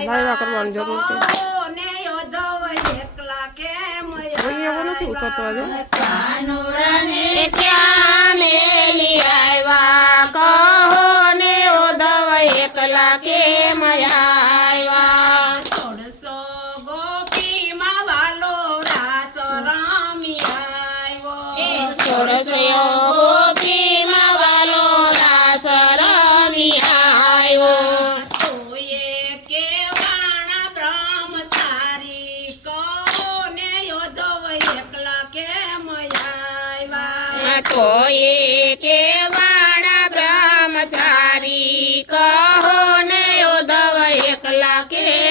લાવ્યા કરવાની જરૂર છે ને યોધવ એકલા કેમ અહીંયા નથી ઉતરતો આજે કાનુડાને ક્યાં મેલી આવ્યા કહો ને યોધવ એકલા કેમ આવ્યા 16 ગોપીમાં વાલો રાસ રમી આવ્યો 16 ગોપીમાં વાલો રાસ રમી આવ્યો તોય કેવાણા બ્રહ્મચારી કહો ને યોધવ એકલા કેમ આવ્યા તોય કેવાણા બ્રહ્મચારી કહો ને યોધવ એકલા કેમ